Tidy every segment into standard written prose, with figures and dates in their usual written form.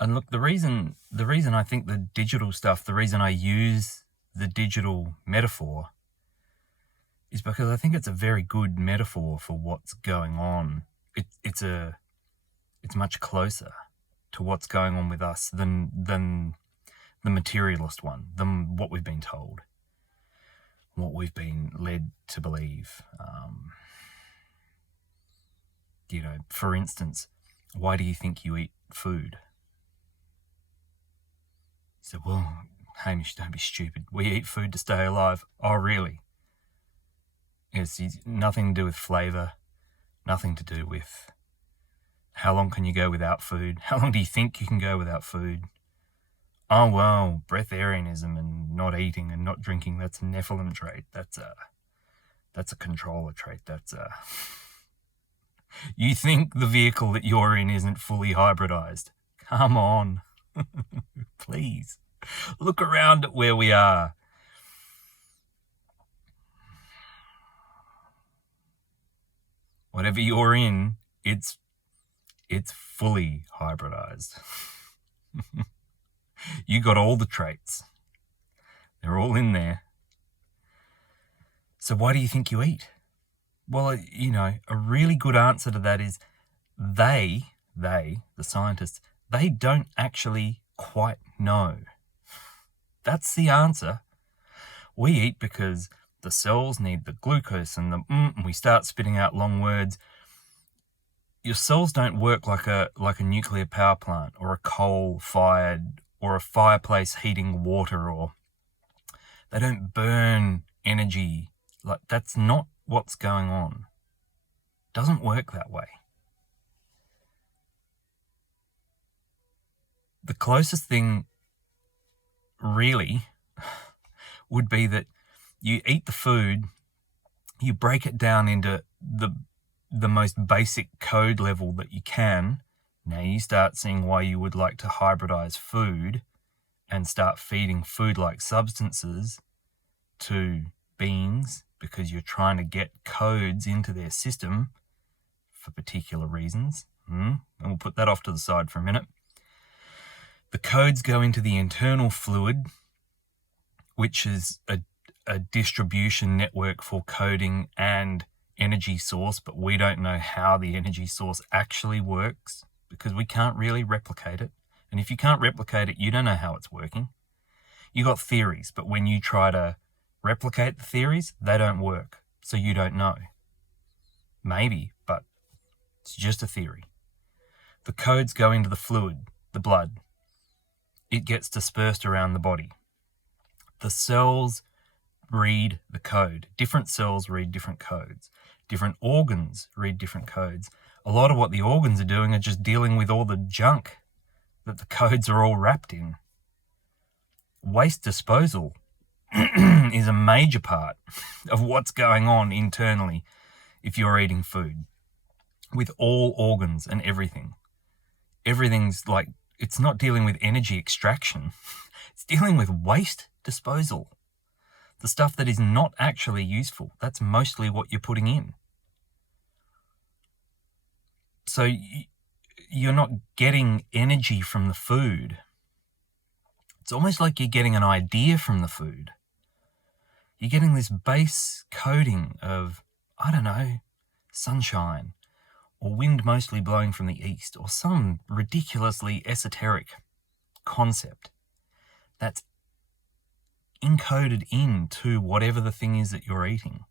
And look, the reason I think the digital stuff, the reason I use the digital metaphor is because I think it's a very good metaphor for what's going on. It's much closer to what's going on with us than the materialist one, than what we've been told, what we've been led to believe. For instance, why do you think you eat food? So, well, Hamish, don't be stupid. We eat food to stay alive. Oh, really? It's nothing to do with flavour, nothing to do with how long can you go without food? How long do you think you can go without food? Oh, well, breatharianism and not eating and not drinking, that's a Nephilim trait. That's a controller trait. You think the vehicle that you're in isn't fully hybridized? Come on. Please. Look around at where we are. Whatever you're in, it's fully hybridized. You got all the traits. They're all in there. So why do you think you eat? Well, a really good answer to that is the scientists, they don't actually quite know. That's the answer. We eat because the cells need the glucose and we start spitting out long words. Your cells don't work like a nuclear power plant or a coal-fired or a fireplace heating water, or they don't burn energy. Like, that's not what's going on. It doesn't work that way. The closest thing really would be that you eat the food, you break it down into the most basic code level that you can. Now you start seeing why you would like to hybridize food and start feeding food-like substances to beings because you're trying to get codes into their system for particular reasons. And we'll put that off to the side for a minute. The codes go into the internal fluid, which is a distribution network for coding and energy source, but we don't know how the energy source actually works because we can't really replicate it. And if you can't replicate it, you don't know how it's working. You got theories, but when you try to replicate the theories, they don't work. So you don't know. Maybe, but it's just a theory. The codes go into the fluid, the blood. It gets dispersed around the body. The cells read the code. Different cells read different codes. Different organs read different codes. A lot of what the organs are doing are just dealing with all the junk that the codes are all wrapped in. Waste disposal is a major part of what's going on internally if you're eating food, with all organs and everything. Everything's like, it's not dealing with energy extraction. It's dealing with waste disposal. The stuff that is not actually useful. That's mostly what you're putting in. So you're not getting energy from the food. It's almost like you're getting an idea from the food. You're getting this base coding of, I don't know, sunshine, or wind mostly blowing from the east, or some ridiculously esoteric concept that's encoded into whatever the thing is that you're eating.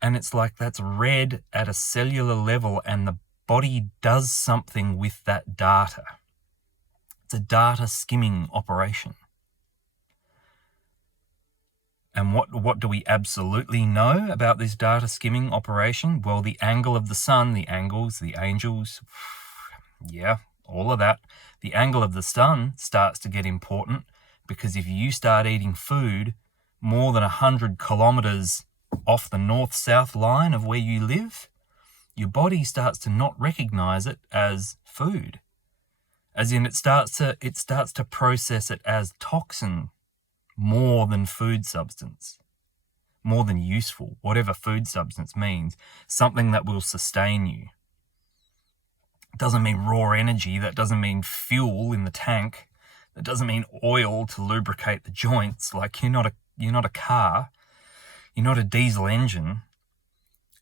And it's like that's read at a cellular level and the body does something with that data. It's a data skimming operation. And what do we absolutely know about this data skimming operation? Well, the angle of the sun, the angles, the angels, yeah, all of that. The angle of the sun starts to get important because if you start eating food more than 100 kilometers off the north-south line of where you live, your body starts to not recognize it as food. As in, it starts to process it as toxin more than food substance, more than useful, whatever food substance means, something that will sustain you. It doesn't mean raw energy. That doesn't mean fuel in the tank. That doesn't mean oil to lubricate the joints. Like, you're not a car. You're not a diesel engine.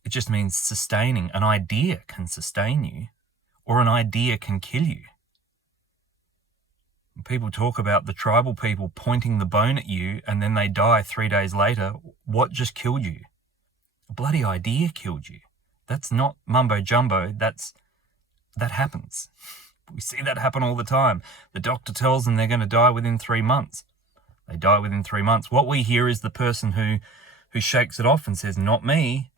It just means sustaining. An idea can sustain you, or an idea can kill you. People talk about the tribal people pointing the bone at you and then they die 3 days later. What just killed you? A bloody idea killed you. That's not mumbo jumbo. That happens. We see that happen all the time. The doctor tells them they're going to die within 3 months. They die within 3 months. What we hear is the person who shakes it off and says, not me.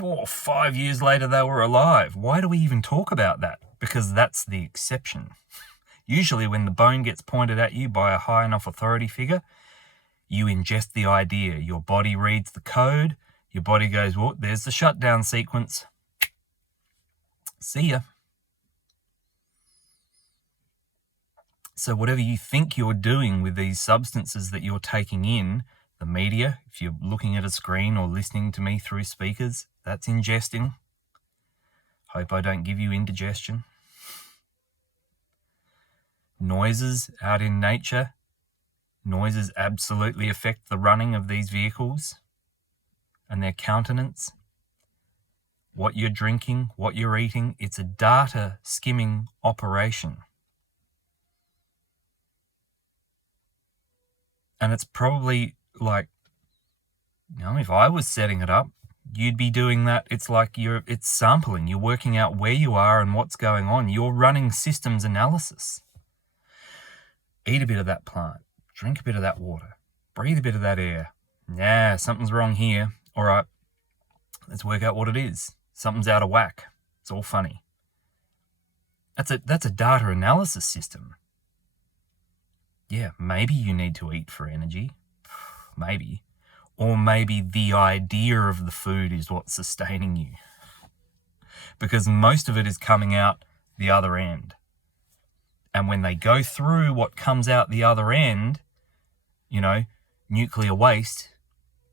Oh, 5 years later they were alive. Why do we even talk about that? Because that's the exception. Usually when the bone gets pointed at you by a high enough authority figure, you ingest the idea. Your body reads the code. Your body goes, well, there's the shutdown sequence. See ya. So whatever you think you're doing with these substances that you're taking in, the media, if you're looking at a screen or listening to me through speakers, that's ingesting. Hope I don't give you indigestion. Noises out in nature. Noises absolutely affect the running of these vehicles and their countenance. What you're drinking, what you're eating, it's a data skimming operation. And it's probably like, if I was setting it up, you'd be doing that. It's like it's sampling. You're working out where you are and what's going on. You're running systems analysis. Eat a bit of that plant. Drink a bit of that water. Breathe a bit of that air. Yeah, something's wrong here. All right, let's work out what it is. Something's out of whack. It's all funny. That's a data analysis system. Yeah, maybe you need to eat for energy. Maybe. Or maybe the idea of the food is what's sustaining you. Because most of it is coming out the other end. And when they go through what comes out the other end, nuclear waste,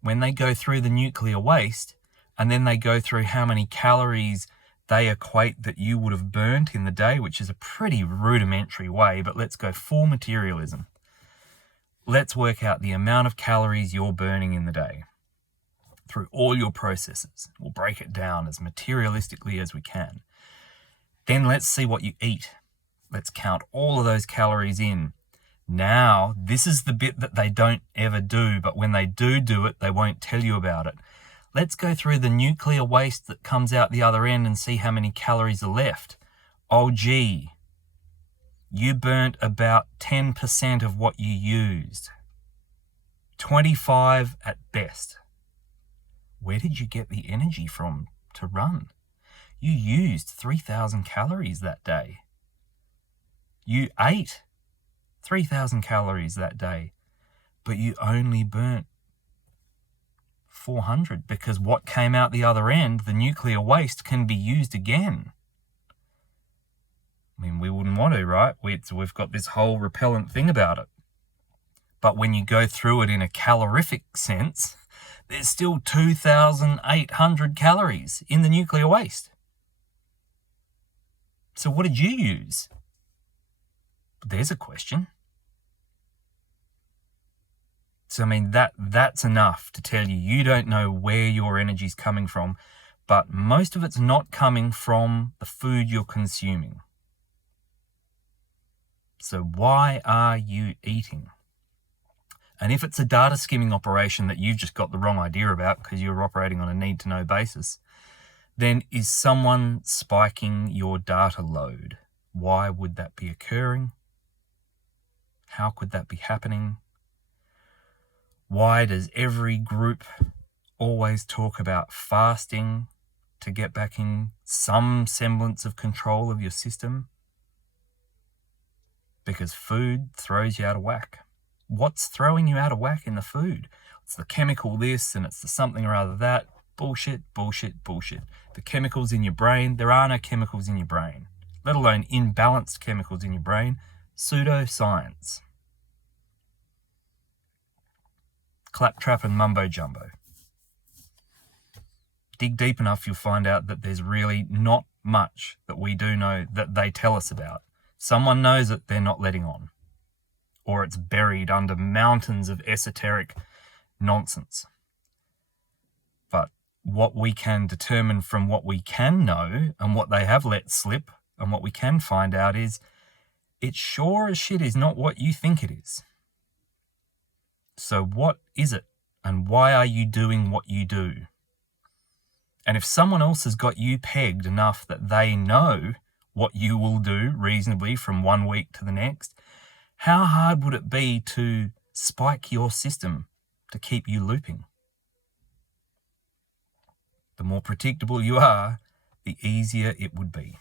when they go through the nuclear waste and then they go through how many calories they equate that you would have burnt in the day, which is a pretty rudimentary way, but let's go full materialism. Let's work out the amount of calories you're burning in the day through all your processes. We'll break it down as materialistically as we can. Then let's see what you eat. Let's count all of those calories in. Now, this is the bit that they don't ever do, but when they do it, they won't tell you about it. Let's go through the nuclear waste that comes out the other end and see how many calories are left. Oh, gee, you burnt about 10% of what you used. 25 at best. Where did you get the energy from to run? You used 3,000 calories that day. You ate 3,000 calories that day, but you only burnt 400 because what came out the other end, the nuclear waste, can be used again. I mean, we wouldn't want to, right? We've got this whole repellent thing about it. But when you go through it in a calorific sense, there's still 2,800 calories in the nuclear waste. So what did you use? There's a question. So, I mean, that's enough to tell you you don't know where your energy's coming from, but most of it's not coming from the food you're consuming. So why are you eating? And if it's a data skimming operation that you've just got the wrong idea about because you're operating on a need-to-know basis, then is someone spiking your data load? Why would that be occurring? How could that be happening? Why does every group always talk about fasting to get back in some semblance of control of your system? Because food throws you out of whack. What's throwing you out of whack in the food? It's the chemical this and it's the something or other that. Bullshit, bullshit, bullshit. The chemicals in your brain, there are no chemicals in your brain, let alone imbalanced chemicals in your brain. Pseudoscience. Claptrap and mumbo jumbo. Dig deep enough, you'll find out that there's really not much that we do know that they tell us about. Someone knows it, they're not letting on. Or it's buried under mountains of esoteric nonsense. But what we can determine from what we can know and what they have let slip and what we can find out is it sure as shit is not what you think it is. So what is it, and why are you doing what you do? And if someone else has got you pegged enough that they know what you will do reasonably from 1 week to the next, how hard would it be to spike your system to keep you looping? The more predictable you are, the easier it would be.